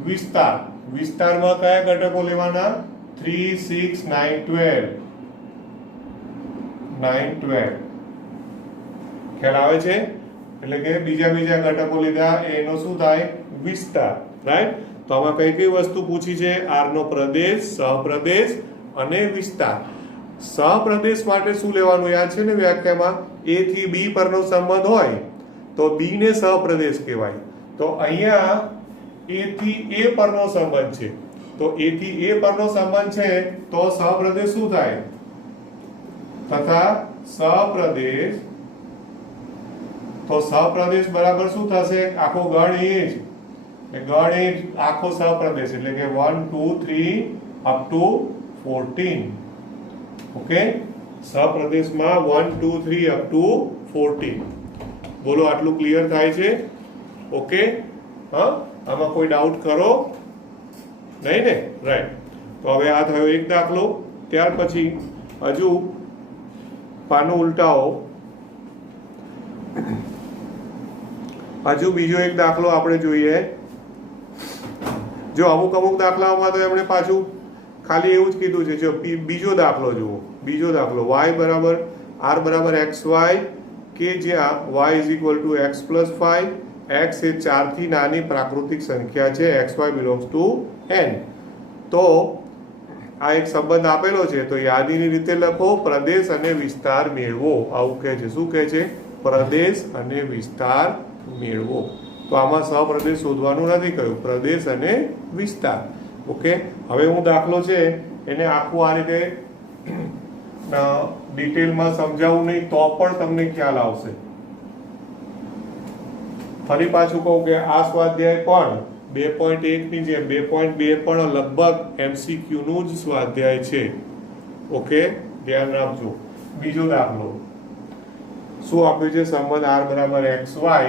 વિસ્તાર. વિસ્તારમાં કયા ઘટકો લેવાના? 3 6 9 12. 9 12 ખ્યાલ આવે છે? એટલે કે બીજા ઘટકો લીધા એનો શું થાય? વિસ્તાર. રાઈટ? તો આમાં કઈ કઈ વસ્તુ પૂછી છે? R નો પ્રદેશ, સહપ્રદેશ અને વિસ્તાર. સહપ્રદેશ માટે શું લેવાનું યાદ છે ને વ્યાખ્યામાં? A થી B પરનો સંબંધ હોય તો B ને સહપ્રદેશ કહેવાય. તો અહીંયા A થી A પરનો સંબંધ છે, તો A થી A પરનો સંબંધ છે તો સહપ્રદેશ શું થાય? તથા સહપ્રદેશ, તો સહપ્રદેશ બરાબર શું થશે? આખો ગણ ઇંચ. ગણ ઇંચ આખો સહપ્રદેશ એટલે કે 1 2 3 અપ ટુ 14. ઓકે, સહપ્રદેશમાં 1 2 3 અપ ટુ 14. બોલો આટલું ક્લિયર થાય છે? ઓકે. હા, આમાં કોઈ ડાઉટ કરો નહીં ને? રાઈટ. તો હવે આ થયો એક દાખલો. ત્યાર પછી હજુ પાનું ઉલટાવો. હજુ બીજો એક દાખલો આપણે જોઈએ. જો અમુક દાખલાઓમાં તો એમણે પાછું ખાલી એવું જ કીધું છે. જો બીજો દાખલો જુઓ. બીજો દાખલો y બરાબર r બરાબર xy કે જ્યાં y = x + 5. x એ 4 થી નાની પ્રાકૃતિક સંખ્યા છે. xy belongs to n. તો આ એક સંબંધ આપેલો છે. તો યાદીની રીતે લખો. પ્રદેશ અને વિસ્તાર મેળવો. આવું કહે છે. શું કહે છે? પ્રદેશ અને વિસ્તાર મેળવો. તો આમાં સહપ્રદેશ શોધવાનું નથી કહ્યું, પ્રદેશ અને વિસ્તાર. ઓકે. હવે હું દાખલો છે એને આખું આ રીતે ડિટેલમાં સમજાવું નહીં તો પણ તમને ખ્યાલ આવશે. ફરી પાછું કહું કે આ સ્વાધ્યાય પણ 2.1 ની જેમ 2.2 પણ લગભગ MCQ નું જ સ્વાધ્યાય છે. ઓકે, ધ્યાન રાખજો. બીજો દાખલો શું આપ્યું છે? સંબંધ R બરાબર XY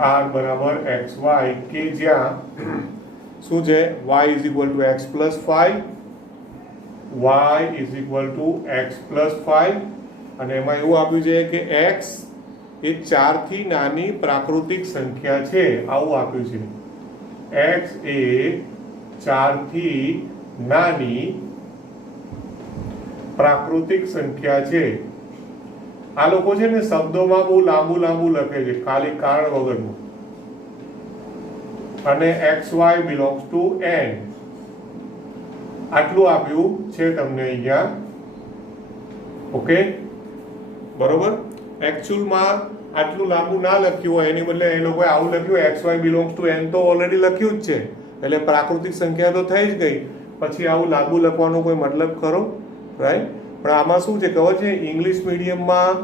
આર બરાબર એક્સ વાય, કે જ્યાં શું છે, y is equal to x plus 5, y is equal to x plus 5, અને એમાં એવું આપ્યું છે કે x એ 4 થી નાની પ્રાકૃતિક સંખ્યા છે, આવું આપ્યું છે. x એ 4 થી નાની પ્રાકૃતિક સંખ્યા છે. આ લોકો છે ને શબ્દોમાં બહુ લાંબુ લાંબુ લખે છે, ખાલી કારણ વગરનું. અને xy બિલોંગ્સ ટુ n, આટલું આપ્યું છે તમને અહીંયા. ઓકે, બરોબર. એકચ્યુઅલમાં આટલું લાંબુ ના લખ્યું હોય, એની બદલે એ લોકોએ આવું લખ્યું xy બિલોંગ્સ ટુ n, તો ઓલરેડી લખ્યું જ છે, એટલે પ્રાકૃતિક સંખ્યા તો થઈ જ ગઈ. પછી આવું લાંબુ લખવાનો કોઈ મતલબ ખરો, રાઈટ? પણ આમાં શું છે ખબર છે, ઇંગ્લિશ મીડિયમમાં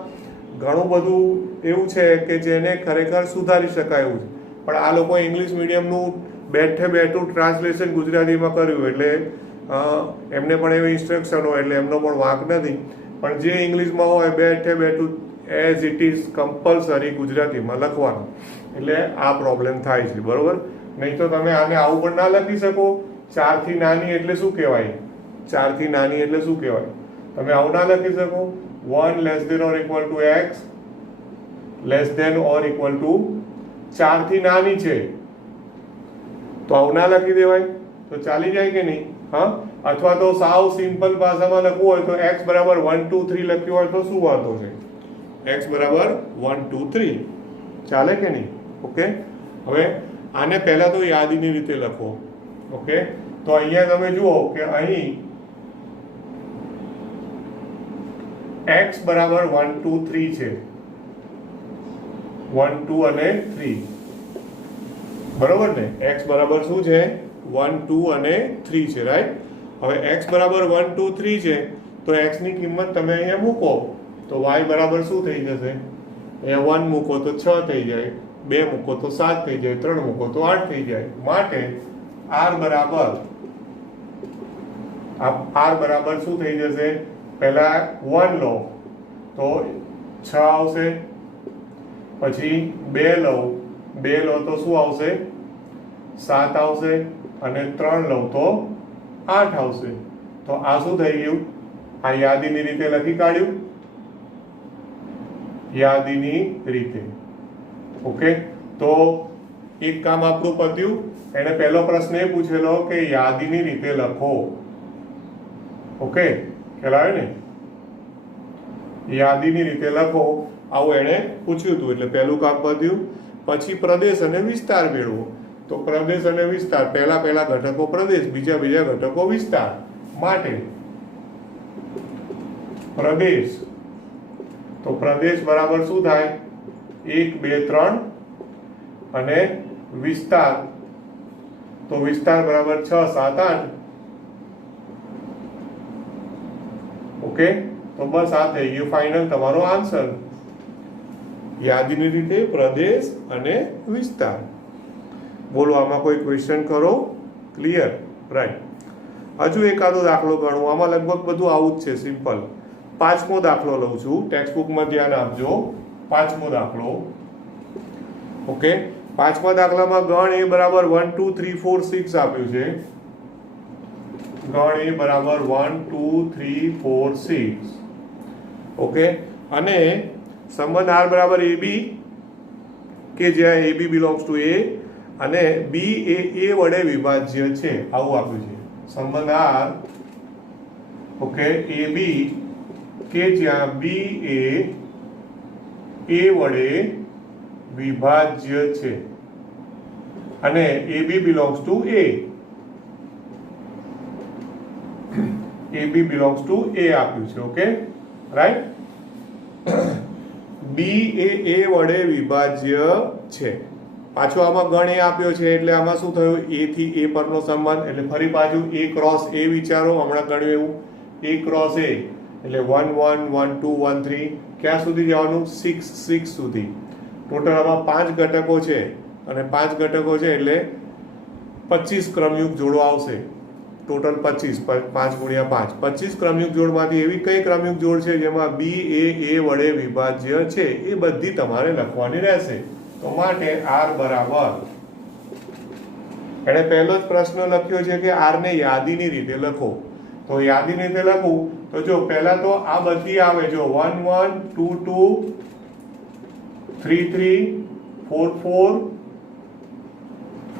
ઘણું બધું એવું છે કે જેને ખરેખર સુધારી શકાય એવું છે, પણ આ લોકો ઇંગ્લિશ મીડિયમનું બેઠે બેઠું ટ્રાન્સલેશન ગુજરાતીમાં કર્યું, એટલે એમને પણ એવી ઇન્સ્ટ્રક્શન હોય, એટલે એમનો પણ વાંક નથી. પણ જે ઇંગ્લિશમાં હોય બેઠે બેઠું એઝ ઇટ ઇઝ કમ્પલસરી ગુજરાતીમાં લખવાનું, એટલે આ પ્રોબ્લેમ થાય છે, બરોબર? નહીં તો તમે આને આવું પણ ના લખી શકો. 4 થી નાની એટલે શું કહેવાય? 4 થી નાની એટલે શું કહેવાય? તમે આવું ના લખી શકો. 1 less than or equal to x less than or equal to 4 થી નાની છે, તો આવું ના લખી દેવાય, તો ચાલી જાય કે નહીં? હા. અથવા તો સાવ સિમ્પલ ભાષામાં લખવું હોય તો x બરાબર 1 2 3 લખ્યું હોય તો શું વાંધો છે? x બરાબર 1 2 3 ચાલે કે નહીં? ઓકે, હવે આને પહેલા તો યાદીની રીતે લખો. ઓકે, તો અહીંયા તમે જુઓ કે અહીં x બરાબર 1 2 3 છે, 1 2 અને 3, બરોબર ને? x બરાબર શું છે? 1 2 અને 3 છે, રાઈટ? હવે x બરાબર 1 2 3 છે, તો x ની કિંમત તમે અહીંયા મૂકો તો y બરાબર શું થઈ જશે? અહીંયા 1 મૂકો તો 6 થઈ જાય, 2 મૂકો તો 7 થઈ જાય, 3 મૂકો તો 8 થઈ જાય. માટે r બરાબર શું થઈ જશે? પહેલા 1 લો તો 6 આવશે, પછી 2 લો તો શું આવશે? 7 આવશે, અને 3 લો તો 8 આવશે. તો આ શું થઈ ગયું? આ યાદીની રીતે લખી કાઢ્યું, યાદીની રીતે. ઓકે, તો એક કામ આપણું પત્યું. એને પહેલો પ્રશ્ન એ પૂછેલો કે યાદીની રીતે લખો. ઓકે, ખ્યાલ આવે ને? યાદીની રીતે લખો, આવું એણે પૂછ્યું હતું, એટલે પહેલું કામ પત્યું. પછી પ્રદેશ અને વિસ્તાર મેળવો. તો પ્રદેશ અને વિસ્તાર, પહેલા ઘટકો પ્રદેશ, બીજા ઘટકો વિસ્તાર. માટે પ્રદેશ, તો પ્રદેશ બરાબર શું થાય? 1 2 3, અને વિસ્તાર, તો વિસ્તાર બરાબર 6 7 8. ઓકે, તો બસ આ થઈ ગયું ફાઇનલ તમારો આન્સર. યાદીની રીતે પ્રદેશ અને વિસ્તાર. બોલો, આમાં કોઈ ક્વેશ્ચન કરો? ક્લિયર? રાઈટ. હજુ એકાદો દાખલો ગણો. આમાં લગભગ બધું આવું જ છે, સિમ્પલ. 5મો દાખલો લઉં છું, ટેક્સ્ટ બુકમાં ધ્યાન આપજો. 5મો દાખલો. ઓકે, 5મા દાખલામાં ગણ એ બરાબર 1 2 3 4 6 આપ્યું છે. ગણ એ બરાબર 1 2 3 4 6. ઓકે, અને સંબંધ r બરાબર ab, કે જ્યાં ab બિલોંગ્સ ટુ a, અને b એ a વડે વિભાજ્ય છે, આવું આપ્યું છે. સંબંધ r, ઓકે, ab કે જ્યાં b એ a વડે વિભાજ્ય છે, અને ab belongs to a, ab belongs to a આપ્યું છે. Okay, right? b A a વડે વિભાજ્ય છે. પાછો આમાં ગણ એ આપ્યો છે, એટલે આમાં શું થયું? a થી a પરનો સંબંધ, એટલે ફરી પાછું a ક્રોસ a વિચારો. હમણાં ગણ્યું એવું, a ક્રોસ a એટલે 1 1 1 2 1 3, ક્યાં સુધી જવાનું? 6 6 સુધી. ટોટલ આમાં 5 ઘટકો છે, અને 5 ઘટકો છે એટલે 25 ક્રમયુક્ત જોડો આવશે. ટોટલ 25, 5 ગુણ્યા 5, 25 ક્રમયુક્ત જોડમાંથી એવી કઈ ક્રમયુક્ત જોડ છે જેમાં b એ a વડે વિભાજ્ય છે, એ બધી તમારે લખવાની રહેશે. તો માટે r બરાબર, એને પહેલો જ પ્રશ્ન લખ્યો છે કે r ને યાદીની રીતે લખો. તો યાદીની રીતે લખું તો જો પહેલા તો આ બધી આવે, જો 1 1 2 2 3 3 4 4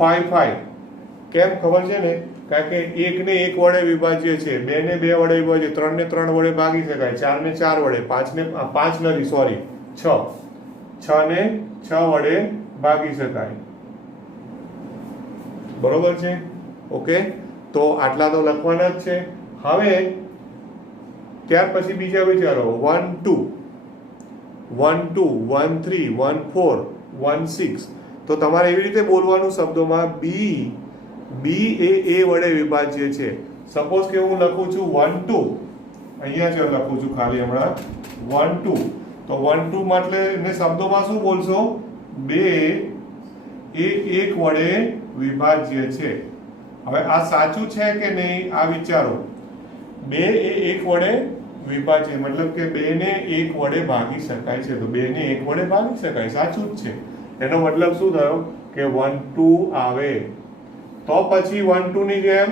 5 5. કેમ ખબર છે ને? કારણ કે 1 ને 1 વડે વિભાજ્ય છે, 2 ને 2 વડે વિભાજ્ય, 3 ને 3 વડે ભાગી શકાય, 4 ને 4 વડે, 5 ને 5 નથી સોરી 6 ને 6 વડે ભાગી શકાય. બરોબર છે? ઓકે, તો આટલા તો લખવાના જ છે. હવે ત્યાર પછી બીજા વિચારો 1 2 1 2 1 3 1 4 1 6. તો તમારે એવી રીતે બોલવાનું શબ્દોમાં બી એ વડે વિભાજ્ય છે. સપોઝ કે હું લખું છું 1 2, અહીંયા જ લખું છું ખાલી હમણાં 1 2, તો 1 2 એટલે એને શબ્દોમાં શું બોલશો? 2 એ 1 વડે વિભાજ્ય છે. હવે આ સાચું છે કે નહીં આ વિચારો. 2 એ 1 વડે વિભાજ્ય મતલબ કે 2 ને 1 વડે ભાગી શકાય છે, તો 2 ને 1 વડે ભાગી શકાય, સાચું જ છે. એનો મતલબ શું થયો કે 1 2 આવે. તો પછી 1 2 ની જેમ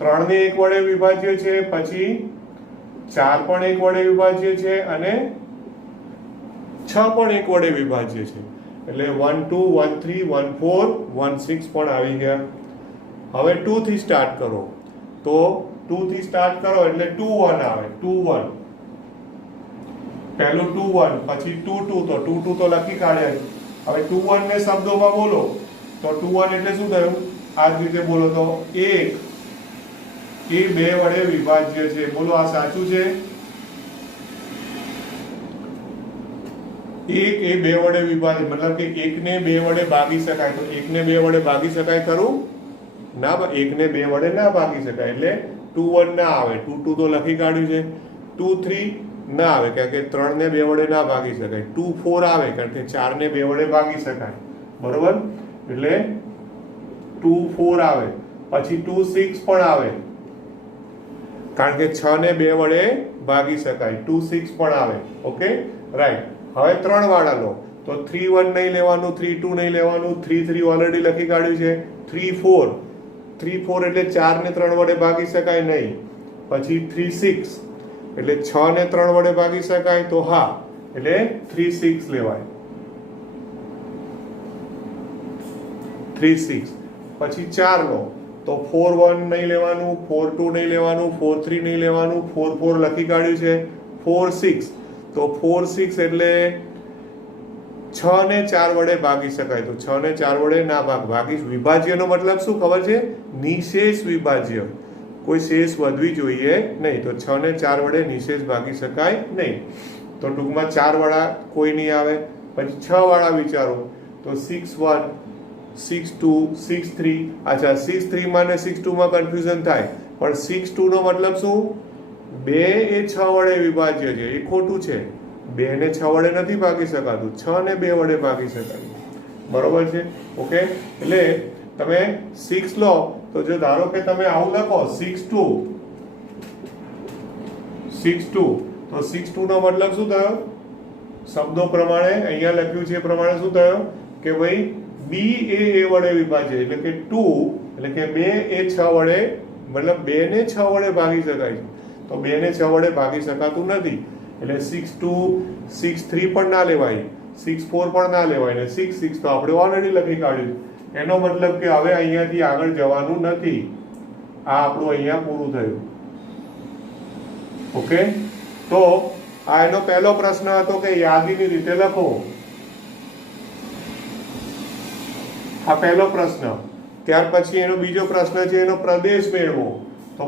3 ને 1 વડે વિભાજ્ય છે, પછી 4 પણ 1 વડે વિભાજ્ય છે અને 6 પણ 1 વડે વિભાજ્ય છે. એટલે 1 2 1 3 1 4 1 6 પણ આવી ગયા. હવે 2 થી સ્ટાર્ટ કરો, તો 2 થી સ્ટાર્ટ કરો એટલે 2 1 આવે, 2 1 પહેલું 2 1, પછી 2 2, તો 2 2 તો લખી કાઢ્યા. હવે 2 1 ને શબ્દોમાં બોલો તો 2 1 એટલે શું થયું? આ જ રીતે બોલો તો 1 એ 2 વડે વિભાજ્ય છે. બોલો આ સાચું છે? 1 એ 2 વડે વિભાજ્ય મતલબ કે 1 ને 2 વડે ભાગી શકાય, તો 1 ને 2 વડે ભાગી શકાય ખરું? ના, 1 ને 2 વડે ના ભાગી શકાય, એટલે 2 1 ના આવે. 2 2 તો લખી કાઢ્યું છે. 2 3 ના આવે કારણ કે 3 ને 2 વડે ના ભાગી શકાય. 2 4 આવે કારણ કે 4 ને 2 વડે ભાગી શકાય. બરોબર? એટલે 2 4 આવે. પછી 2 6 પણ આવે કારણ કે 6 ને 2 વડે ભાગી શકાય. 2 6 પણ આવે. Okay, right. હવે 3 વાળા લો તો 3 1 નહીં લેવાનું, 3 2 નહીં લેવાનું, 3 3 ઓલરેડી લખી કાઢ્યું છે. 3 4 એટલે 4 ને 3 વડે ભાગી શકાય નહીં. પછી 3 6 એટલે 6 ને 3 વડે ભાગી શકાય, તો હા, એટલે 3 6 લેવાય. 3 6 પછી 4 લો તો 4 1 નહીં લેવાનું, 4 2 નહીં લેવાનું, 4 3 નહીં લેવાનું, 4 4 લખી કાઢ્યું છે. 4 6 તો 4 6 એટલે 6 ને 4 વડે ભાગી શકાય, તો 6 ને 4 વડે ના ભાગી. વિભાજ્યનો મતલબ શું ખબર છે? નિશેષ વિભાજ્ય. કોઈ શેષ વધવી જોઈએ નહીં, તો 6 ને 4 વડે નિશેષ ભાગી શકાય નહીં. તો ટૂંકમાં 4 વાળા કોઈ નહીં આવે. પછી 6 વાળા વિચારો તો 6 1 6 2 6 3. અચ્છા, 6 3 માં ને 6 2 માં કન્ફ્યુઝન થાય, પણ 6 2 નો મતલબ શું? 2 એ 6 વડે વિભાજ્ય છે, એ ખોટું છે. 2 ને 6 વડે નથી ભાગી શકાતું, 6 ને 2 વડે ભાગી શકાય. બરોબર છે? ઓકે, એટલે તમે 6 લો તો જો ધારો કે તમે આવું લખો 6 2 તો 6 2 નો મતલબ શું થયો? શબ્દો પ્રમાણે અહીંયા લખ્યું છે એ પ્રમાણે શું થયો કે ભાઈ બી એ વડે વિભાજ્ય, એટલે કે 2 એટલે કે 2 એ 6 વડે મતલબ 2 ને 6 વડે ભાગી શકાય છે, તો 2 ને 6 વડે ભાગી શકાતું નથી. એટલે 6 2 6 3 પણ ના લેવાય, 6 4 પણ ના લેવાય, ને 6 6 તો આપણે ઓલરેડી લખી કાઢ્યું. એનો મતલબ કે હવે અહીંયાથી આગળ જવાનું નથી. આ આપણું અહીંયા પૂરું થયું. ઓકે, તો આ એનો પહેલો પ્રશ્ન હતો કે યાદીની રીતે લખો. આ પહેલો પ્રશ્ન. ત્યાર પછી એનો બીજો પ્રશ્ન છે એનો પ્રદેશ મેળવો. તો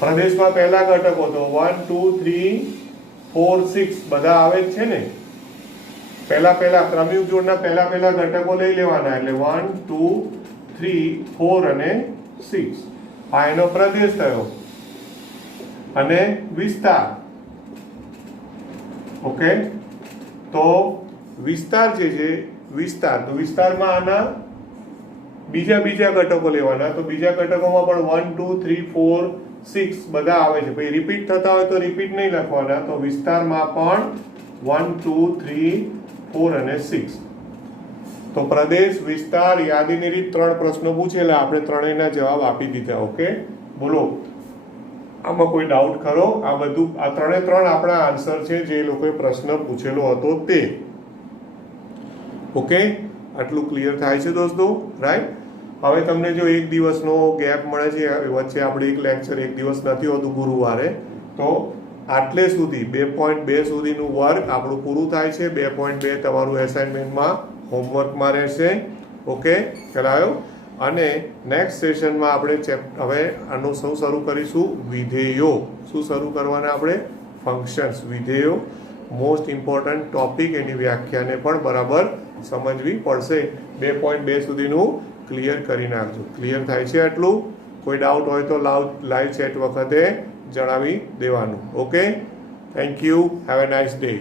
પ્રદેશમાં પહેલા ઘટકો તો 1 2 3 4 6 બધા આવે જ છે ને. પહેલા ક્રમયુક્ત જોડના પહેલા ઘટકો લઈ લેવાના, એટલે 1 2 3 4 અને 6. આ એનો પ્રદેશ થયો. અને વિસ્તાર. ઓકે, તો વિસ્તાર જે છે તો વિસ્તારમાં આના બીજા ઘટકો લેવાના. તો બીજા ઘટકોમાં પણ 1 2 3 4 6 બધા આવે છે. પછી રિપીટ થતા હોય તો રિપીટ નહીં લખવાના. તો વિસ્તારમાં પણ 1 2 3 4 અને 6. તો પ્રદેશ વિસ્તાર યાદીની રીત 3 પ્રશ્નો પૂછેલા, આપણે ત્રણેયના જવાબ આપી દીધા. ઓકે, બોલો આમાં કોઈ ડાઉટ ખરો? આ બધું આ ત્રણે ત્રણ આપણા આન્સર છે જે લોકોએ પ્રશ્ન પૂછેલો હતો તે. ઓકે, આટલું ક્લિયર થાય છે દોસ્તો, રાઈટ? હવે તમને જો એક દિવસનો ગેપ મળે છે વચ્ચે, આપણે એક લેક્ચર એક દિવસ નથી હોતું ગુરુવારે, તો આટલે સુધી 2.2 સુધીનું વર્ક આપણું પૂરું થાય છે. 2.2 તમારું એસાઇનમેન્ટમાં હોમવર્કમાં રહેશે. ઓકે, ખ્યાલ આવ્યો? અને નેક્સ્ટ સેશનમાં આપણે હવે આનું શું શરૂ કરીશું? વિધેયો. શું શરૂ કરવાના આપણે? ફંક્શન્સ, વિધેયો. મોસ્ટ ઇમ્પોર્ટન્ટ ટોપિક, એની વ્યાખ્યાને પણ બરાબર સમજવી પડશે. 2.2 સુધીનું ક્લિયર કરી નાખજો. ક્લિયર થાય છે આટલું? કોઈ ડાઉટ હોય તો લાઈવ ચેટ વખતે જણાવી દેવાનું. Okay, thank you, have a nice day.